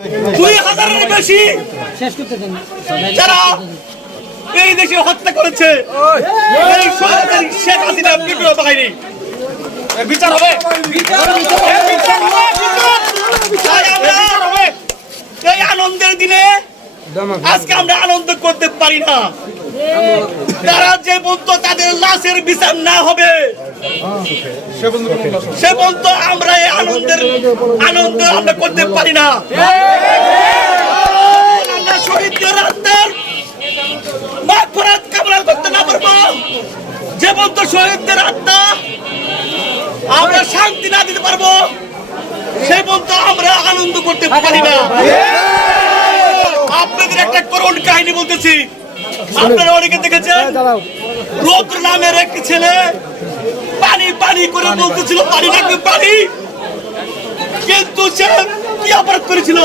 2000-এর বেশি যারা এই দেশে হত্যা করেছে এই সরকারি শেখ হাসিনা বিপ্লব বাহিনী বিচার হবে। এই আনন্দের দিনে আজকে আমরা আনন্দ করতে পারি না। তারা যে বলতো তাদের লাশের বিচার না হবে সে বলতো আমরা এই আনন্দ আমরা করতে পারি না। আমরা শহীদদের আত্মার মাগফিরাত কামনা করতে না পারবো, যে বলতো শহীদদের আত্মা আমরা শান্তি না দিতে পারবো সে বলতো আমরা আনন্দ করতে পারি না। আপনাদের একটা করুণ কাহিনী বলতেছি, আপনারা অনেকে দেখেছেন রৌদ্র নামের একটি ছেলে পানি পানি করে বলতেছিল পানি লাগবে পানি, কিন্তু সে কি অপরাধ করেছিল?